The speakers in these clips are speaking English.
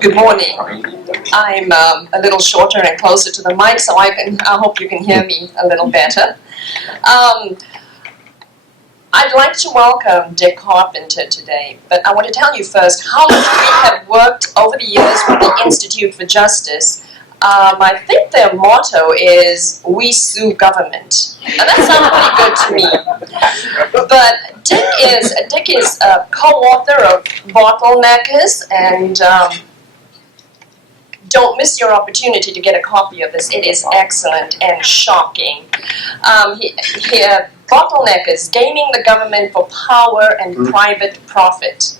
Good morning. I'm a little shorter and closer to the mic, so I hope you can hear me a little better. I'd like to welcome Dick Carpenter today, but I want to tell you first how much we have worked over the years with the Institute for Justice. I think their motto is, "We sue government." And that sounds pretty good to me. But Dick is a co-author of Bottleneckers, and don't miss your opportunity to get a copy of this. It is excellent and shocking. Bottleneckers, Gaming the Government for Power and Private Profit.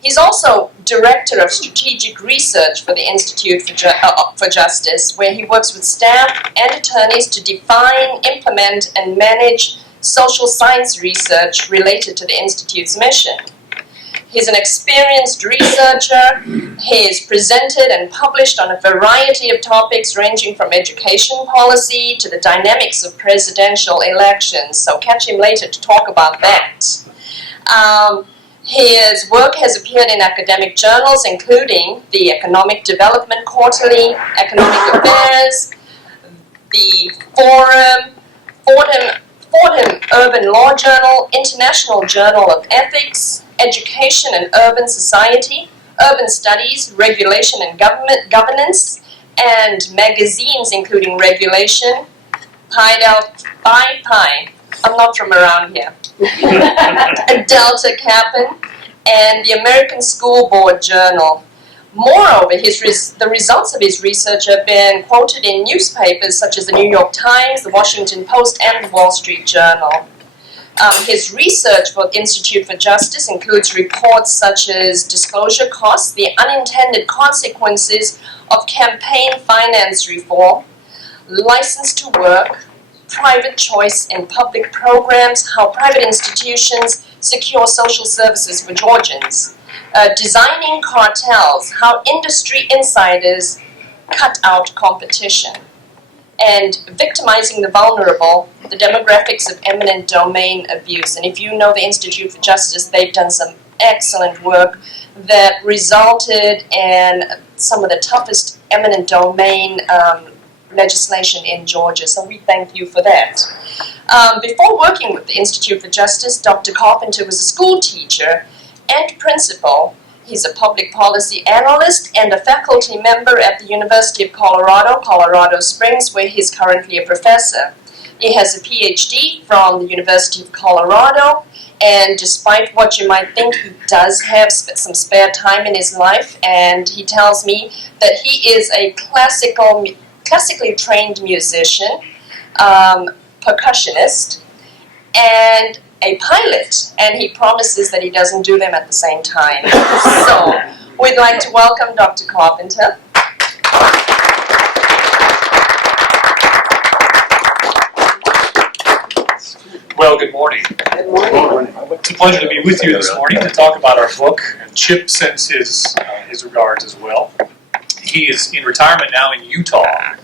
He's also Director of Strategic Research for the Institute for Justice, where he works with staff and attorneys to define, implement, and manage social science research related to the Institute's mission. He's an experienced researcher. He has presented and published on a variety of topics ranging from education policy to the dynamics of presidential elections. So catch him later to talk about that. His work has appeared in academic journals, including the Economic Development Quarterly, Economic Affairs, the Fordham Urban Law Journal, International Journal of Ethics, Education and Urban Society, Urban Studies, Regulation and Governance, and magazines including Regulation, Pi. I'm not from around here. Delta Kappan, and the American School Board Journal. Moreover, the results of his research have been quoted in newspapers such as the New York Times, the Washington Post, and the Wall Street Journal. His research for the Institute for Justice includes reports such as disclosure costs, the unintended consequences of campaign finance reform, license to work, private choice in public programs, how private institutions secure social services for Georgians, designing cartels, how industry insiders cut out competition, and victimizing the vulnerable, the demographics of eminent domain abuse. And if you know the Institute for Justice, they've done some excellent work that resulted in some of the toughest eminent domain legislation in Georgia, so we thank you for that. Before working with the Institute for Justice, Dr. Carpenter was a school teacher and principal. He's a public policy analyst and a faculty member at the University of Colorado, Colorado Springs, where he's currently a professor. He has a Ph.D. from the University of Colorado, and despite what you might think, he does have some spare time in his life, and he tells me that he is a classically trained musician, percussionist, and a pilot, and he promises that he doesn't do them at the same time. So, we'd like to welcome Dr. Carpenter. Well, good morning. Good morning. It's a pleasure to be with you this morning to talk about our book, and Chip sends his regards as well. He is in retirement now in Utah,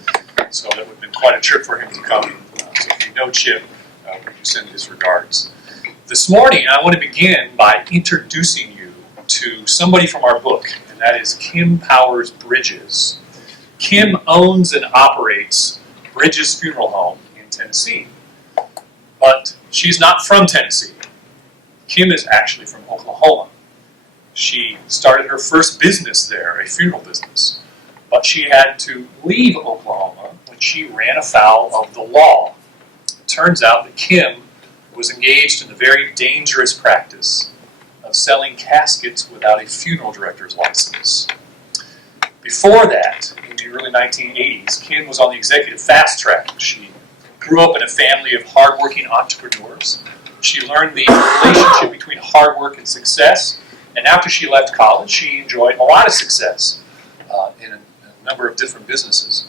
so that would have been quite a trip for him to come. So if you know Chip, would you send his regards? This morning, I want to begin by introducing you to somebody from our book, and that is Kim Powers Bridges. Kim owns and operates Bridges Funeral Home in Tennessee, but she's not from Tennessee. Kim is actually from Oklahoma. She started her first business there, a funeral business, but she had to leave Oklahoma when she ran afoul of the law. It turns out that Kim was engaged in the very dangerous practice of selling caskets without a funeral director's license. Before that, in the early 1980s, Kim was on the executive fast track. She grew up in a family of hardworking entrepreneurs. She learned the relationship between hard work and success, and after she left college, she enjoyed a lot of success in a number of different businesses.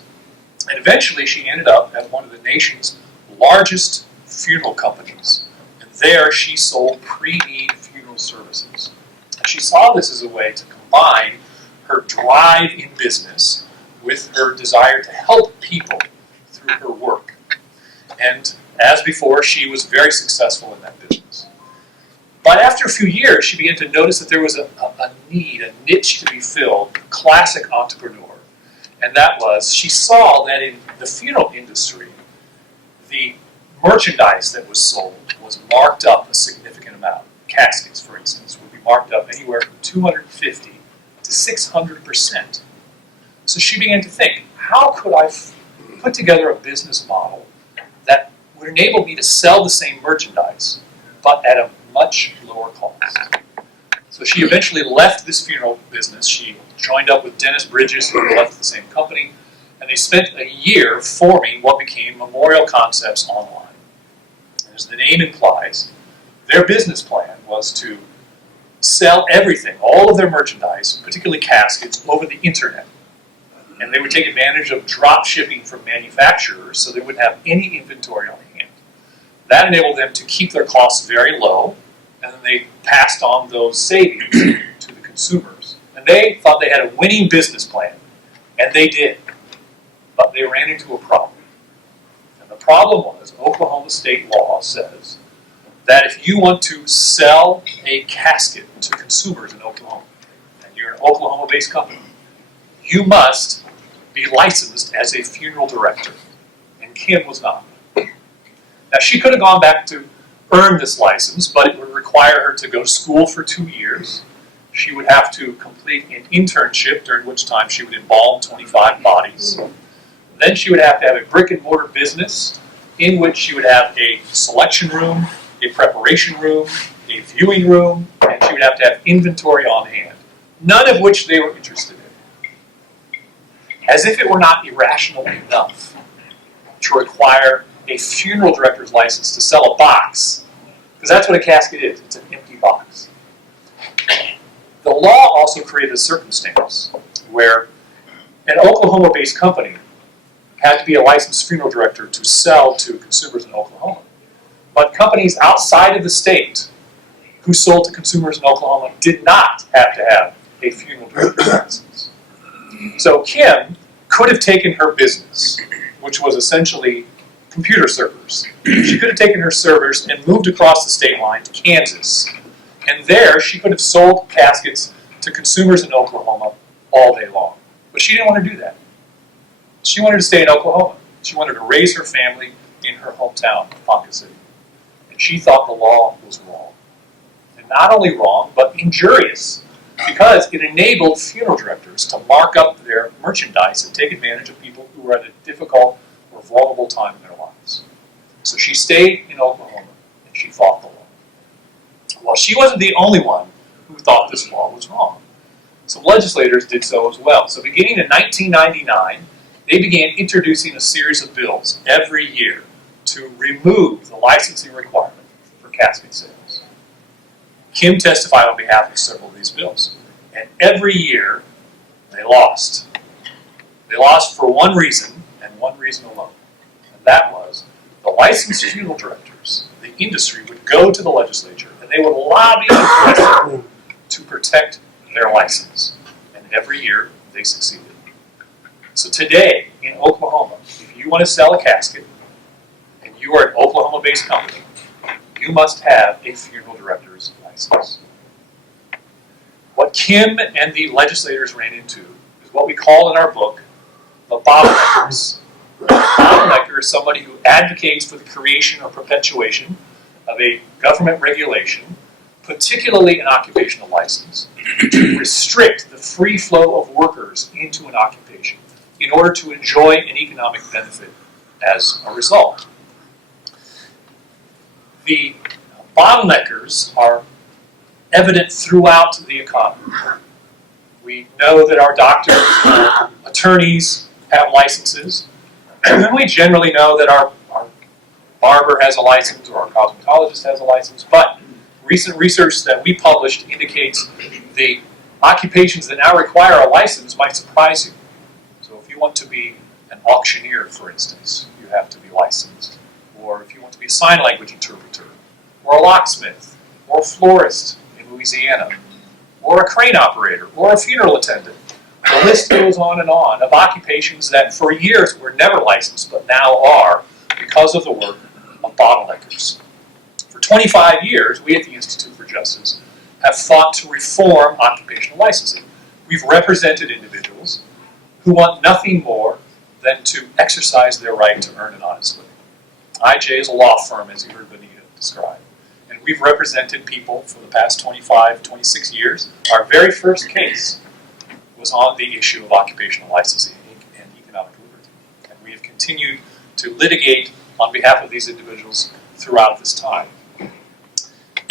And eventually, she ended up at one of the nation's largest funeral companies, and there she sold pre-need funeral services. And she saw this as a way to combine her drive in business with her desire to help people through her work. And as before, she was very successful in that business. But after a few years, she began to notice that there was a need, a niche to be filled, classic entrepreneur. And that was, she saw that in the funeral industry, the merchandise that was sold was marked up a significant amount. Caskets, for instance, would be marked up anywhere from 250 to 600%. So she began to think, how could I put together a business model that would enable me to sell the same merchandise, but at a much lower cost? So she eventually left this funeral business. She joined up with Dennis Bridges, who left the same company, and they spent a year forming what became Memorial Concepts Online. And as the name implies, their business plan was to sell everything, all of their merchandise, particularly caskets, over the internet. And they would take advantage of drop shipping from manufacturers so they wouldn't have any inventory on hand. That enabled them to keep their costs very low, and then they passed on those savings to the consumers. And they thought they had a winning business plan, and they did. But they ran into a problem. And the problem was, Oklahoma state law says that if you want to sell a casket to consumers in Oklahoma, and you're an Oklahoma-based company, you must be licensed as a funeral director. And Kim was not. Now, she could have gone back to earn this license, but it would require her to go to school for 2 years. She would have to complete an internship, during which time she would embalm 25 bodies. Then she would have to have a brick-and-mortar business in which she would have a selection room, a preparation room, a viewing room, and she would have to have inventory on hand, none of which they were interested in. As if it were not irrational enough to require a funeral director's license to sell a box, because that's what a casket is, it's an empty box. The law also created a circumstance where an Oklahoma-based company had to be a licensed funeral director to sell to consumers in Oklahoma. But companies outside of the state who sold to consumers in Oklahoma did not have to have a funeral director's license. So Kim could have taken her business, which was essentially computer servers. She could have taken her servers and moved across the state line to Kansas. And there she could have sold caskets to consumers in Oklahoma all day long. But she didn't want to do that. She wanted to stay in Oklahoma. She wanted to raise her family in her hometown of Ponca City. And she thought the law was wrong. And not only wrong, but injurious, because it enabled funeral directors to mark up their merchandise and take advantage of people who were at a difficult or vulnerable time in their lives. So she stayed in Oklahoma, and she fought the law. Well, she wasn't the only one who thought this law was wrong. Some legislators did so as well. So beginning in 1999, they began introducing a series of bills every year to remove the licensing requirement for casket sales. Kim testified on behalf of several of these bills. And every year, they lost. They lost for one reason, and one reason alone. And that was the licensed funeral directors, the industry, would go to the legislature and they would lobby aggressively to protect their license. And every year, they succeeded. So today, in Oklahoma, if you want to sell a casket, and you are an Oklahoma-based company, you must have a funeral director's license. What Kim and the legislators ran into is what we call in our book the bottleneckers. A bottlenecker is somebody who advocates for the creation or perpetuation of a government regulation, particularly an occupational license, to restrict the free flow of workers into an occupation in order to enjoy an economic benefit as a result. The bottleneckers are evident throughout the economy. We know that our doctors, our attorneys have licenses, and we generally know that our barber has a license or our cosmetologist has a license, but recent research that we published indicates the occupations that now require a license might surprise you. So if you want to be an auctioneer, for instance, you have to be licensed. Or if you want to be a sign language interpreter, or a locksmith, or a florist in Louisiana, or a crane operator, or a funeral attendant. The list goes on of occupations that for years were never licensed, but now are because of the work of bottleneckers. For 25 years, we at the Institute for Justice have fought to reform occupational licensing. we've represented individuals who want nothing more than to exercise their right to earn an honest living. IJ is a law firm, as you heard Benita describe. And we've represented people for the past 25, 26 years. Our very first case was on the issue of occupational licensing and economic liberty. And we have continued to litigate on behalf of these individuals throughout this time.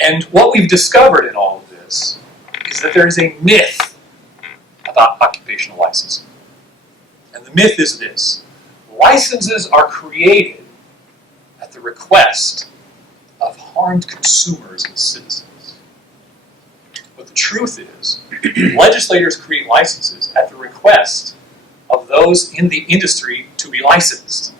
And what we've discovered in all of this is that there is a myth about occupational licensing. And the myth is this: licenses are created at the request of harmed consumers and citizens. But the truth is, legislators create licenses at the request of those in the industry to be licensed.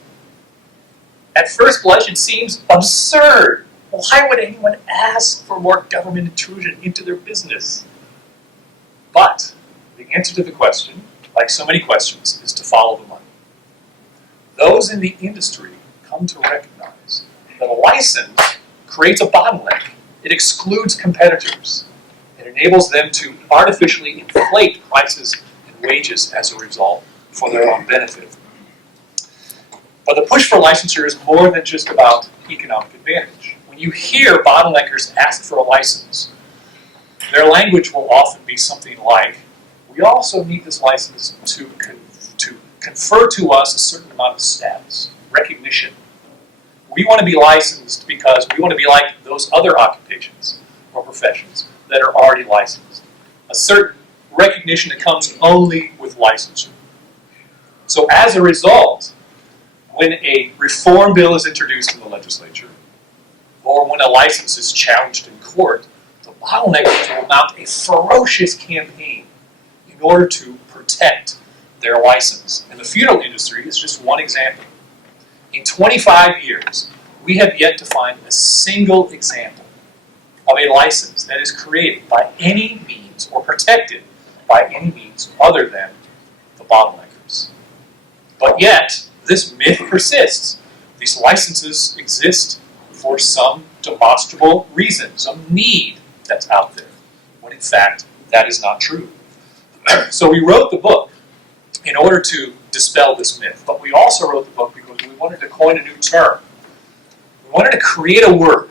At first blush, it seems absurd. Why would anyone ask for more government intrusion into their business? But the answer to the question, like so many questions, is to follow the money. Those in the industry come to recognize that a license creates a bottleneck. It excludes competitors. It enables them to artificially inflate prices and wages as a result for their own benefit. But the push for licensure is more than just about economic advantage. When you hear bottleneckers ask for a license, their language will often be something like, we also need this license to confer to us a certain amount of status, recognition. We want to be licensed because we want to be like those other occupations or professions that are already licensed. A certain recognition that comes only with licensure. So as a result, when a reform bill is introduced in the legislature, or when a license is challenged in court, the bottleneckers will mount a ferocious campaign in order to protect their license. And the funeral industry is just one example. In 25 years, we have yet to find a single example of a license that is created by any means or protected by any means other than the bottleneckers. But yet, this myth persists. These licenses exist for some demonstrable reason, some need that's out there, when in fact, that is not true. So we wrote the book in order to dispel this myth, but we also wrote the book because we wanted to coin a new term. We wanted to create a word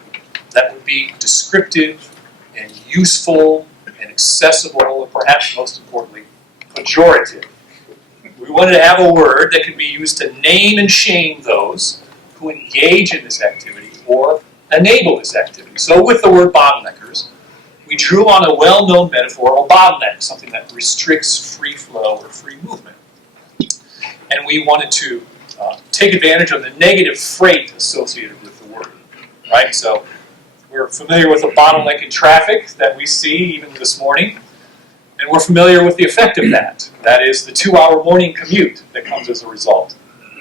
that would be descriptive and useful and accessible, and perhaps most importantly, pejorative. We wanted to have a word that could be used to name and shame those who engage in this activity or enable this activity. So with the word bottleneckers, we drew on a well-known metaphor of a bottleneck, something that restricts free flow or free movement. And we wanted to take advantage of the negative freight associated with the word, right? So we're familiar with the bottleneck in traffic that we see even this morning, and we're familiar with the effect of that. That is the 2-hour morning commute that comes as a result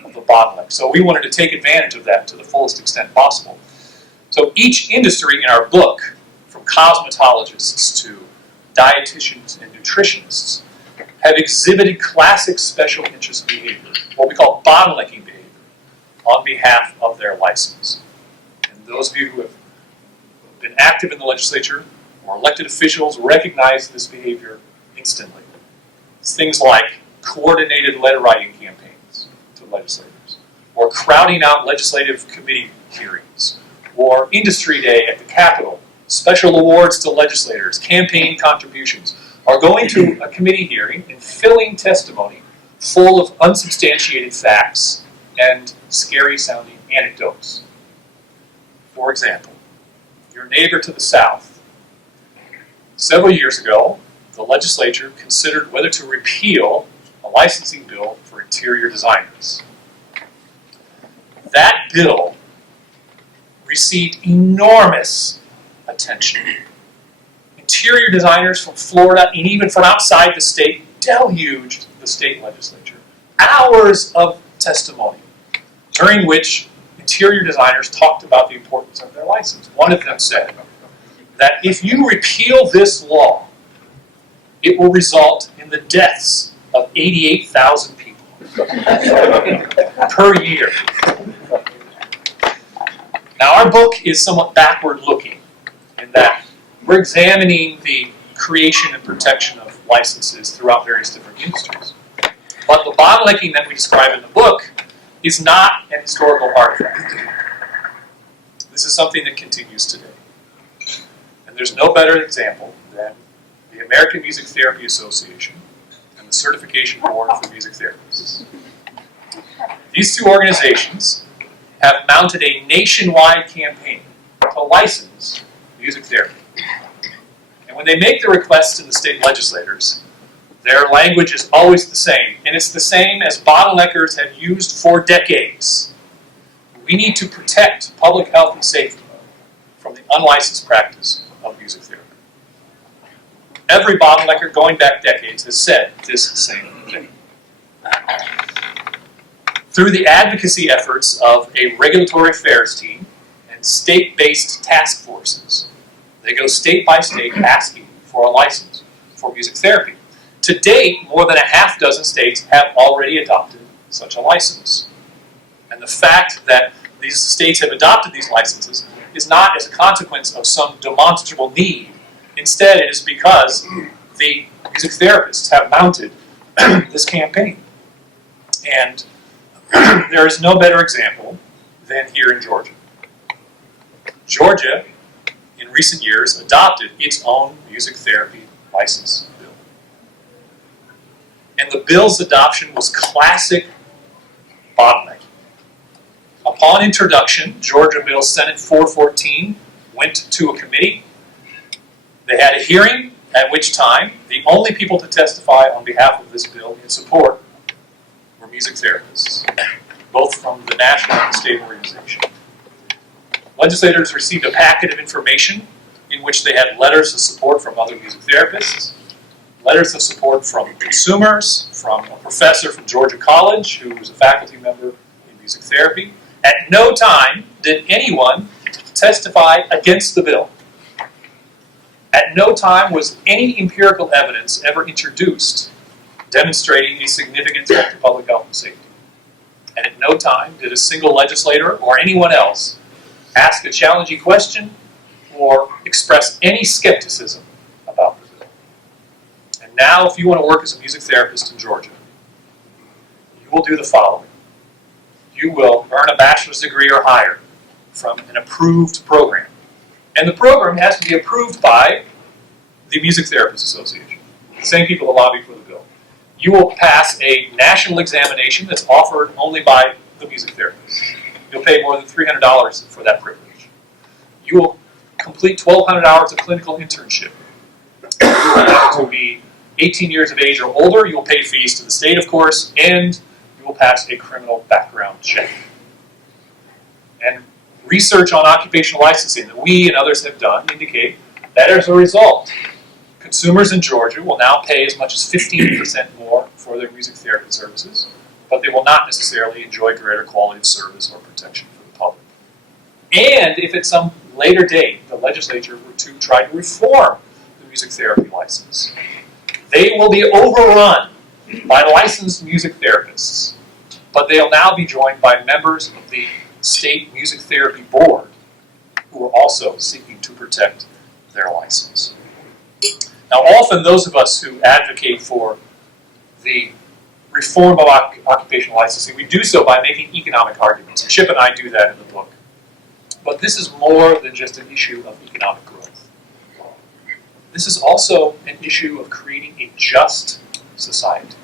of the bottleneck. So we wanted to take advantage of that to the fullest extent possible. So each industry in our book, from cosmetologists to dietitians and nutritionists, have exhibited classic special interest behavior, what we call bottlenecking behavior, on behalf of their license. And those of you who have been active in the legislature or elected officials recognize this behavior instantly. It's things like coordinated letter writing campaigns to legislators, or crowding out legislative committee hearings, or Industry Day at the Capitol, special awards to legislators, campaign contributions, or going to a committee hearing and filling testimony full of unsubstantiated facts and scary-sounding anecdotes. For example, your neighbor to the south. Several years ago, the legislature considered whether to repeal a licensing bill for interior designers. That bill received enormous attention. Interior designers from Florida and even from outside the state deluged the state legislature. Hours of testimony, during which interior designers talked about the importance of their license. One of them said that if you repeal this law, it will result in the deaths of 88,000 people per year. Now, our book is somewhat backward-looking in that we're examining the creation and protection of licenses throughout various different industries. But the bottlenecking that we describe in the book is not an historical artifact. This is something that continues today. And there's no better example than the American Music Therapy Association and the Certification Board for Music Therapists. These two organizations have mounted a nationwide campaign to license music therapy. And when they make the requests to the state legislators, their language is always the same, and it's the same as bottleneckers have used for decades. We need to protect public health and safety from the unlicensed practice of music therapy. Every bottlenecker going back decades has said this same thing. Through the advocacy efforts of a regulatory affairs team and state-based task forces, they go state by state asking for a license for music therapy. To date, more than a half dozen states have already adopted such a license. And the fact that these states have adopted these licenses is not as a consequence of some demonstrable need. Instead, it is because the music therapists have mounted this campaign. And there is no better example than here in Georgia. Georgia, in recent years, adopted its own music therapy license bill. And the bill's adoption was classic bottlenecking. Upon introduction, Georgia Bill Senate 414 went to a committee. They had a hearing, at which time the only people to testify on behalf of this bill in support were music therapists, both from the national and state organization. Legislators received a packet of information in which they had letters of support from other music therapists, letters of support from consumers, from a professor from Georgia College who was a faculty member in music therapy. At no time did anyone testify against the bill. At no time was any empirical evidence ever introduced demonstrating a significant threat to public health and safety. And at no time did a single legislator or anyone else ask a challenging question or express any skepticism about the bill. And now, if you want to work as a music therapist in Georgia, you will do the following. You will earn a bachelor's degree or higher from an approved program. And the program has to be approved by the Music Therapists Association, the same people that lobby for the bill. You will pass a national examination that's offered only by the music therapists. You'll pay more than $300 for that privilege. You will complete 1,200 hours of clinical internship. You will have to be 18 years of age or older. You will pay fees to the state, of course, and you will pass a criminal background check. And research on occupational licensing that we and others have done indicate that as a result, consumers in Georgia will now pay as much as 15% more for their music therapy services, but they will not necessarily enjoy greater quality of service or protection for the public. And if at some later date the legislature were to try to reform the music therapy license, they will be overrun by licensed music therapists, but they'll now be joined by members of the State Music Therapy Board who are also seeking to protect their license. Now, often those of us who advocate for the reform of occupational licensing, we do so by making economic arguments. Chip and I do that in the book. But this is more than just an issue of economic growth. This is also an issue of creating a just society.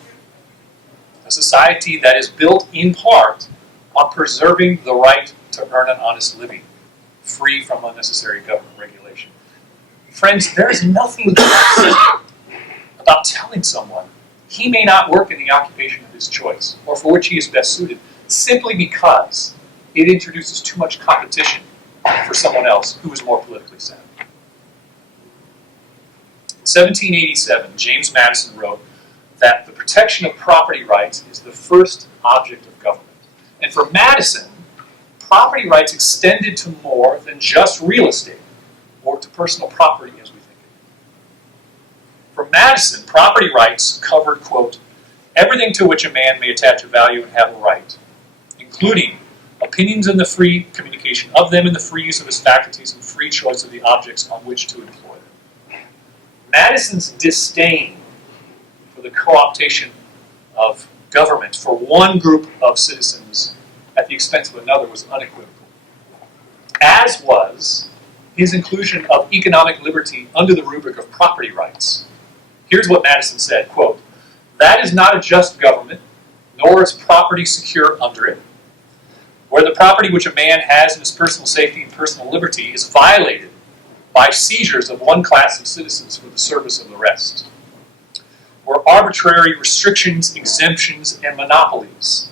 A society that is built in part on preserving the right to earn an honest living, free from unnecessary government regulation. Friends, there is nothing about telling someone he may not work in the occupation of his choice or for which he is best suited simply because it introduces too much competition for someone else who is more politically sound. In 1787, James Madison wrote that the protection of property rights is the first object of government. And for Madison, property rights extended to more than just real estate or to personal property as we think of it. For Madison, property rights covered, quote, everything to which a man may attach a value and have a right, including opinions and the free communication of them and the free use of his faculties and free choice of the objects on which to employ them. Madison's disdain for the co-optation of government for one group of citizens at the expense of another was unequivocal, as was his inclusion of economic liberty under the rubric of property rights. Here's what Madison said, quote, "That is not a just government, nor is property secure under it, where the property which a man has in his personal safety and personal liberty is violated by seizures of one class of citizens for the service of the rest, where arbitrary restrictions, exemptions, and monopolies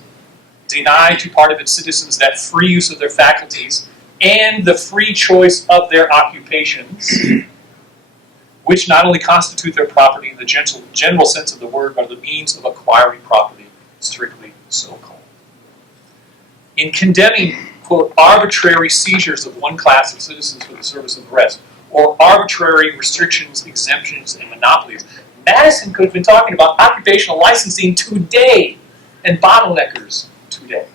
deny to part of its citizens that free use of their faculties and the free choice of their occupations, which not only constitute their property in the general sense of the word, but are the means of acquiring property, strictly so called." In condemning, quote, "arbitrary seizures of one class of citizens for the service of the rest," or arbitrary restrictions, exemptions, and monopolies, Madison could have been talking about occupational licensing today and bottleneckers today.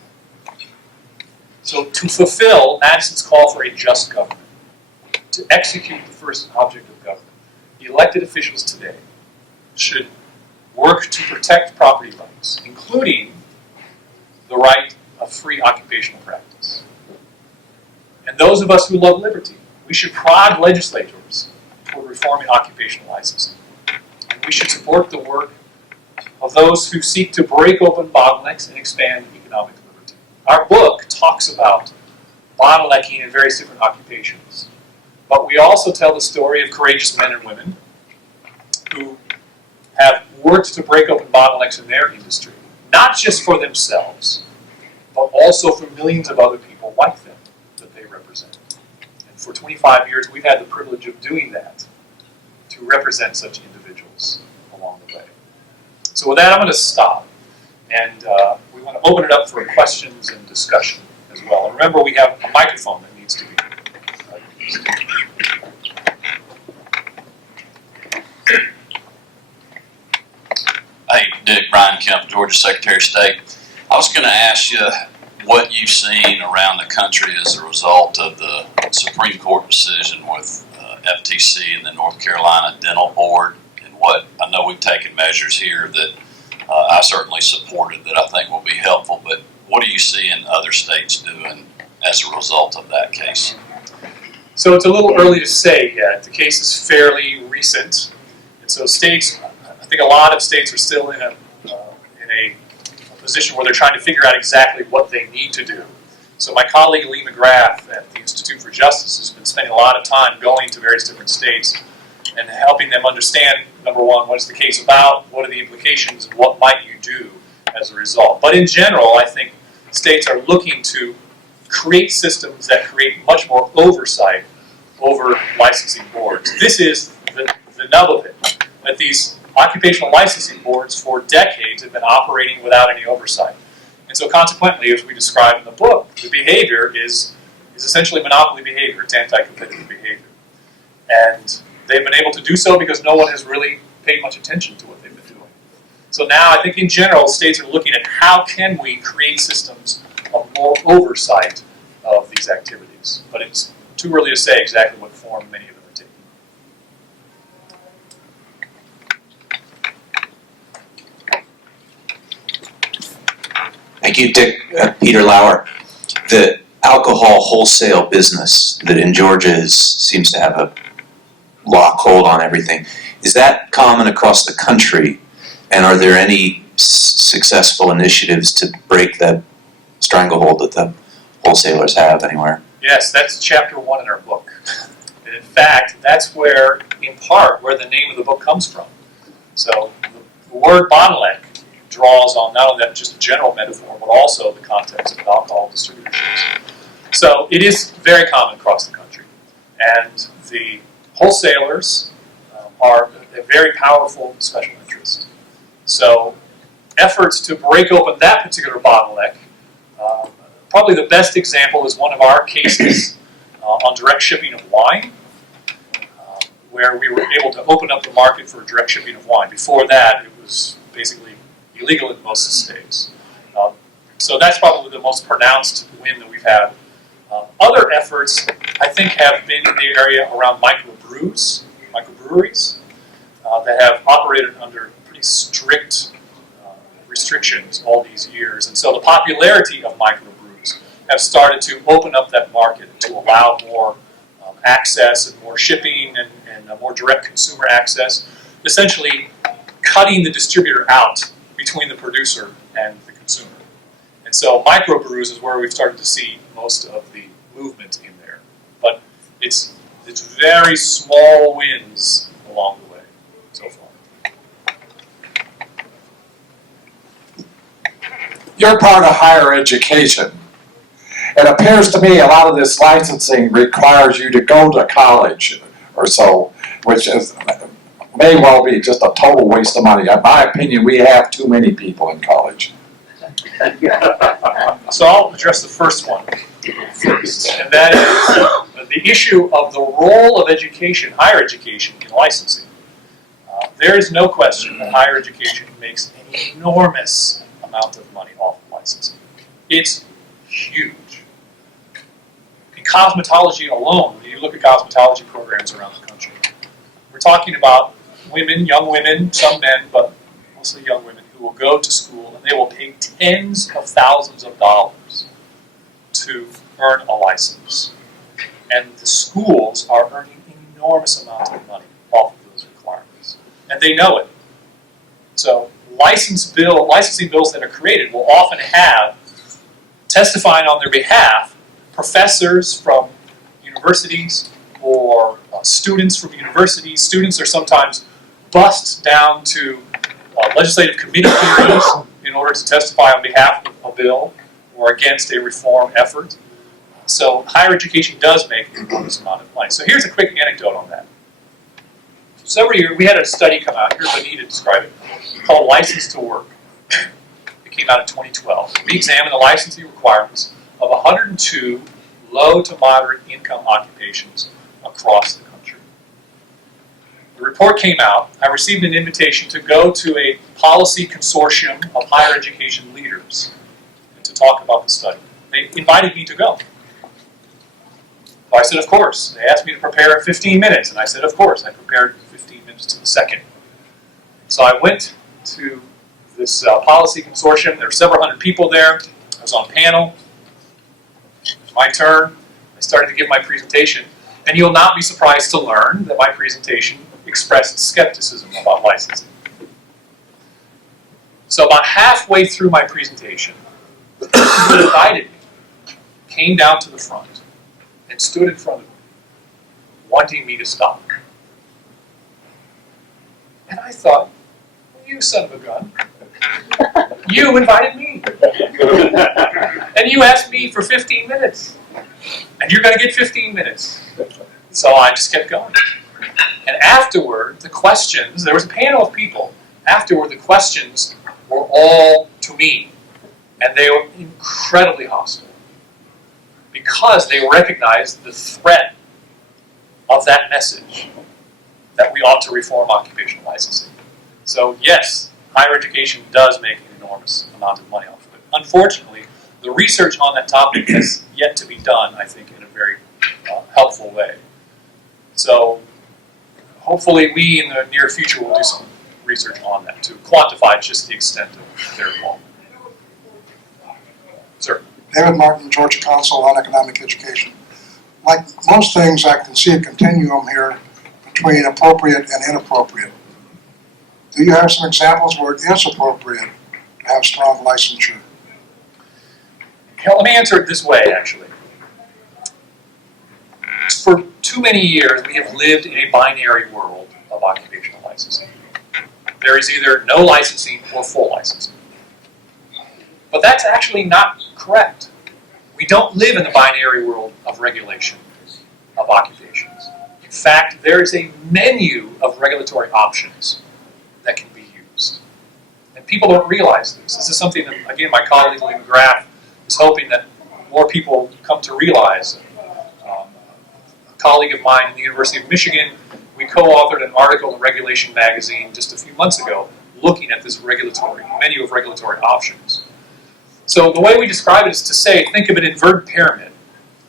So to fulfill Madison's call for a just government, to execute the first object of government, the elected officials today should work to protect property rights, including the right of free occupational practice. And those of us who love liberty, we should prod legislators toward reforming occupational licensing. And we should support the work of those who seek to break open bottlenecks and expand economic liberty. Our book talks about bottlenecking in various different occupations, but we also tell the story of courageous men and women who have worked to break open bottlenecks in their industry, not just for themselves, but also for millions of other people like them that they represent. And for 25 years, we've had the privilege of doing that, to represent such individuals along the way. So with that, I'm going to stop. And we want to open it up for questions and discussion as well. And remember, we have a microphone that needs to be used. Hey, Dick, Brian Kemp, Georgia Secretary of State. I was going to ask you what you've seen around the country as a result of the Supreme Court decision with FTC and the North Carolina Dental Board, and what I know we've taken measures here that I certainly supported that I think will be helpful, but what do you see in other states doing as a result of that case? So it's a little early to say yet. The case is fairly recent, and so states, I think a lot of states are still in a position where they're trying to figure out exactly what they need to do. So my colleague Lee McGrath at the Institute for Justice has been spending a lot of time going to various different states and helping them understand, number one, what is the case about, what are the implications, and what might you do as a result. But in general, I think states are looking to create systems that create much more oversight over licensing boards. This is the nub of it, that these occupational licensing boards for decades have been operating without any oversight. And so consequently, as we describe in the book, the behavior is essentially monopoly behavior. It's anti-competitive behavior. And they've been able to do so because no one has really paid much attention to what they've been doing. So now I think in general, states are looking at how can we create systems of more oversight of these activities. But it's too early to say exactly what form many of them are taking. Thank you, Dick. Peter Lauer. The alcohol wholesale business that in Georgia seems to have a lock hold on everything, is that common across the country? And are there any successful initiatives to break the stranglehold that the wholesalers have anywhere? Yes, that's chapter 1 in our book. And in fact, that's where, in part, where the name of the book comes from. So the word bottleneck draws on not only that just a general metaphor, but also the context of alcohol distributorships. So it is very common across the country. And the wholesalers are a very powerful special interest. So efforts to break open that particular bottleneck, probably the best example is one of our cases on direct shipping of wine, where we were able to open up the market for direct shipping of wine. Before that, it was basically illegal in most states. So that's probably the most pronounced win that we've had. Other efforts, I think, have been in the area around microbreweries that have operated under pretty pretty strict restrictions all these years. And so the popularity of microbrews have started to open up that market to allow more access and more shipping and more direct consumer access, essentially cutting the distributor out between the producer and the consumer. And so microbrews is where we've started to see most of the movement in there. But it's very small wins along the way so far. You're part of higher education. It appears to me a lot of this licensing requires you to go to college or so, which may well be just a total waste of money. In my opinion, we have too many people in college. So I'll address the first one first, and that is the issue of the role of education, higher education, in licensing. There is no question that higher education makes an enormous amount of money off of licensing. It's huge. In cosmetology alone, when you look at cosmetology programs around the country, we're talking about women, young women, some men, but mostly young women, who will go to school and they will pay tens of thousands of dollars to earn a license. And the schools are earning enormous amounts of money off of those requirements. And they know it. So licensing bills that are created will often have, testifying on their behalf, professors from universities or students from universities. Students are sometimes bussed down to legislative committee hearings in order to testify on behalf of a bill or against a reform effort. So higher education does make an enormous amount of money. So here's a quick anecdote on that. Several years, we had a study come out, here's Anita describe it, called License to Work. It came out in 2012. We examined the licensing requirements of 102 low to moderate income occupations across the country. The report came out. I received an invitation to go to a policy consortium of higher education leaders and to talk about the study. They invited me to go. So I said, of course. They asked me to prepare in 15 minutes, and I said, of course. I prepared 15 minutes to the second. So I went to this policy consortium. There were several hundred people there. I was on panel. It was my turn. I started to give my presentation. And you'll not be surprised to learn that my presentation expressed skepticism about licensing. So about halfway through my presentation, the person who invited me came down to the front and stood in front of me, wanting me to stop. And I thought, well, you son of a gun. You invited me. And you asked me for 15 minutes. And you're going to get 15 minutes. So I just kept going. And afterward, the questions, there was a panel of people. Afterward, the questions were all to me. And they were incredibly hostile. Because they recognized the threat of that message that we ought to reform occupational licensing. So yes, higher education does make an enormous amount of money off of it. Unfortunately, the research on that topic has yet to be done, I think, in a very helpful way. So hopefully we, in the near future, will do some research on that to quantify just the extent of their involvement. Sir. David Martin, Georgia Council on Economic Education. Like most things, I can see a continuum here between appropriate and inappropriate. Do you have some examples where it is appropriate to have strong licensure? Let me answer it this way, actually. For too many years, we have lived in a binary world of occupational licensing. There is either no licensing or full licensing. But that's actually not correct. We don't live in the binary world of regulation of occupations. In fact, there is a menu of regulatory options that can be used. And people don't realize this. This is something that, again, my colleague Lee McGrath is hoping that more people come to realize. A colleague of mine in the University of Michigan, we co-authored an article in Regulation Magazine just a few months ago looking at this regulatory menu of regulatory options. So the way we describe it is to say, think of an inverted pyramid.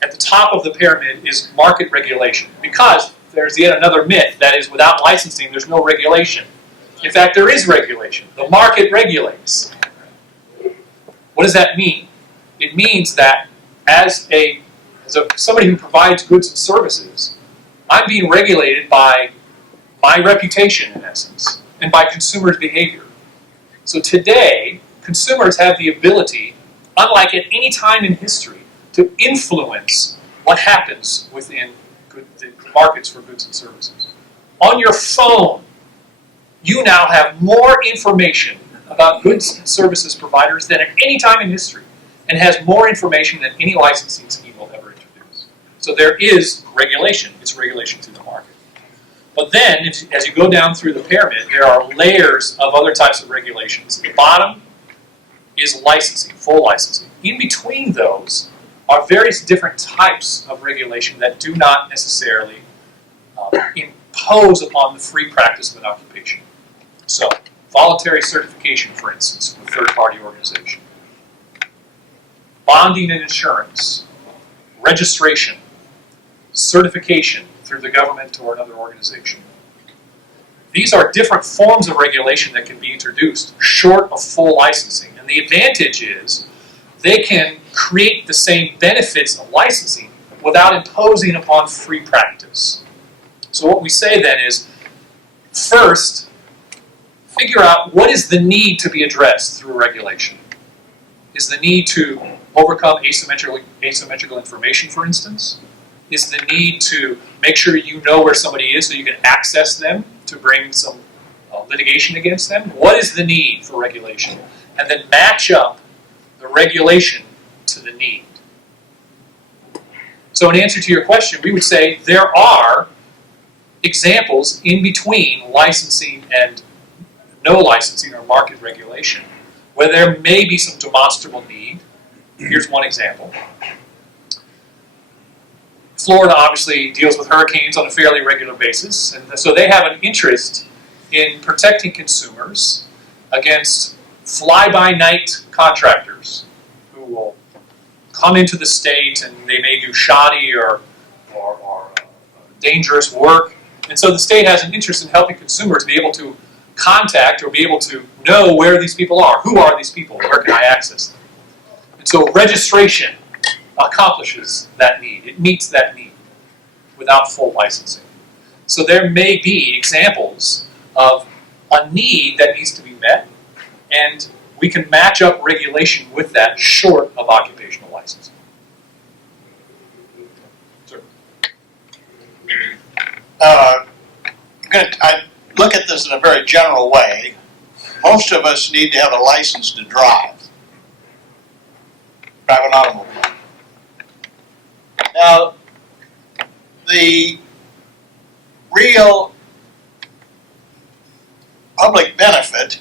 At the top of the pyramid is market regulation, because there's yet another myth, that is, without licensing, there's no regulation. In fact, there is regulation. The market regulates. What does that mean? It means that as somebody who provides goods and services, I'm being regulated by my reputation, in essence, and by consumers' behavior. So today, consumers have the ability, unlike at any time in history, to influence what happens within the markets for goods and services. On your phone, you now have more information about goods and services providers than at any time in history, and has more information than any licensing scheme will ever introduce. So there is regulation. It's regulation through the market. But then, as you go down through the pyramid, there are layers of other types of regulations. The bottom is licensing, full licensing. In between those are various different types of regulation that do not necessarily impose upon the free practice of an occupation. So, voluntary certification, for instance, with third-party organization. Bonding and insurance. Registration. Certification through the government or another organization. These are different forms of regulation that can be introduced short of full licensing. And the advantage is they can create the same benefits of licensing without imposing upon free practice. So what we say then is, first, figure out what is the need to be addressed through regulation. Is the need to overcome asymmetrical information, for instance? Is the need to make sure you know where somebody is so you can access them to bring some litigation against them? What is the need for regulation? And then match up the regulation to the need. So in answer to your question, we would say there are examples in between licensing and no licensing or market regulation where there may be some demonstrable need. Here's one example. Florida obviously deals with hurricanes on a fairly regular basis, and so they have an interest in protecting consumers against fly-by-night contractors who will come into the state and they may do shoddy or dangerous work. And so the state has an interest in helping consumers be able to contact or be able to know where these people are. Who are these people? Where can I access them? And so registration accomplishes that need. It meets that need without full licensing. So there may be examples of a need that needs to be met, and we can match up regulation with that short of occupational licensing. Sir? I look at this in a very general way. Most of us need to have a license to drive an automobile. Now, the real public benefit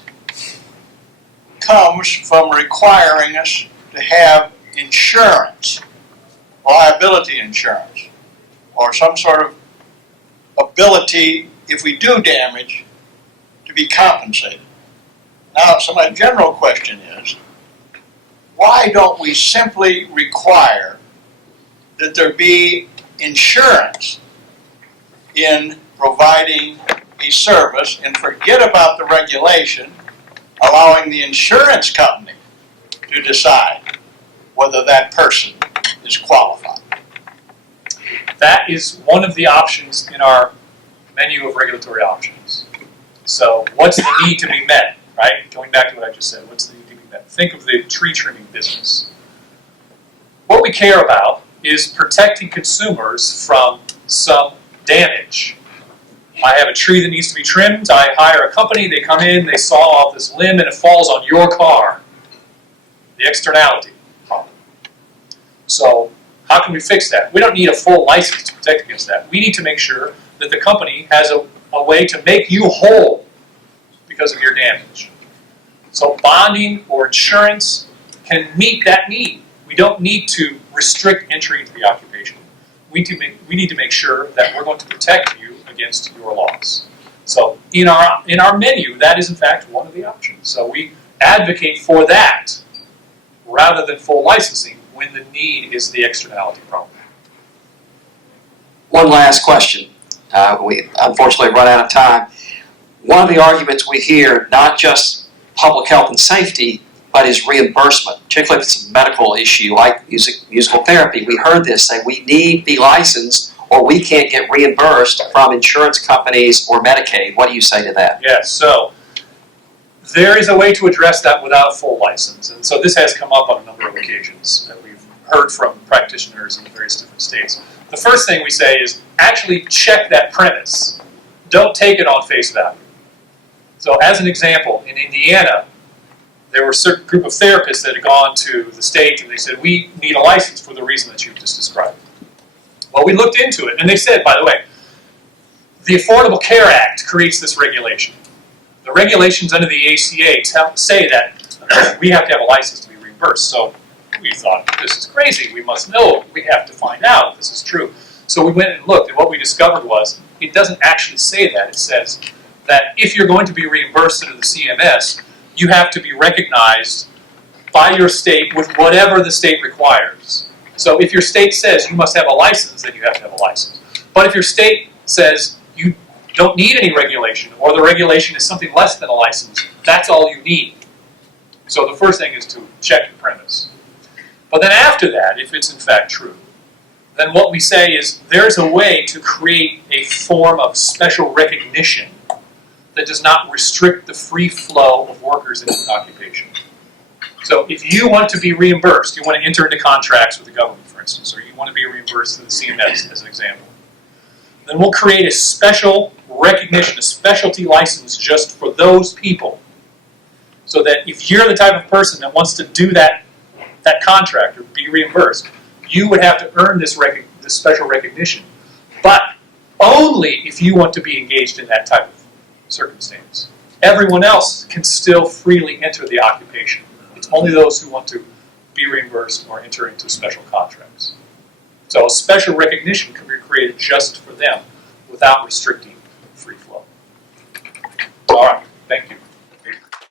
comes from requiring us to have insurance, liability insurance, or some sort of ability, if we do damage, to be compensated. Now, so my general question is, why don't we simply require that there be insurance in providing a service and forget about the regulation, allowing the insurance company to decide whether that person is qualified? That is one of the options in our menu of regulatory options. So what's the need to be met, right? Going back to what I just said, what's the need to be met? Think of the tree trimming business. What we care about is protecting consumers from some damage. I have a tree that needs to be trimmed. I hire a company, they come in, they saw off this limb, and it falls on your car. The externality problem. So how can we fix that? We don't need a full license to protect against that. We need to make sure that the company has a way to make you whole because of your damage. So bonding or insurance can meet that need. We don't need to restrict entry into the occupation. We need to make sure that we're going to protect you against your loss. So in our menu, that is in fact one of the options. So we advocate for that rather than full licensing when the need is the externality problem. One last question. We unfortunately run out of time. one of the arguments we hear, not just public health and safety, but is reimbursement, particularly if it's a medical issue like musical therapy. We heard this say we need to be licensed or we can't get reimbursed from insurance companies or Medicaid. What do you say to that? Yes, so there is a way to address that without a full license. And so this has come up on a number of occasions that we've heard from practitioners in the various different states. The first thing we say is actually check that premise. Don't take it on face value. So as an example, in Indiana, there were a certain group of therapists that had gone to the state and they said, we need a license for the reason that you've just described. Well, we looked into it and they said, by the way, the Affordable Care Act creates this regulation. The regulations under the ACA say that we have to have a license to be reimbursed. So we thought, this is crazy. We must know. We have to find out if this is true. So we went and looked, and what we discovered was it doesn't actually say that. It says that if you're going to be reimbursed under the CMS, you have to be recognized by your state with whatever the state requires. So if your state says you must have a license, then you have to have a license. But if your state says you don't need any regulation, or the regulation is something less than a license, that's all you need. So the first thing is to check the premise. But then after that, if it's in fact true, then what we say is there's a way to create a form of special recognition that does not restrict the free flow of workers into an occupation. So if you want to be reimbursed, you want to enter into contracts with the government, for instance, or you want to be reimbursed through the CMS, as an example, then we'll create a special recognition, a specialty license just for those people. So that if you're the type of person that wants to do that contract or be reimbursed, you would have to earn this special recognition, but only if you want to be engaged in that type of circumstance. Everyone else can still freely enter the occupation. It's only those who want to be reimbursed or enter into special contracts. So a special recognition can be created just for them without restricting free flow. All right, thank you.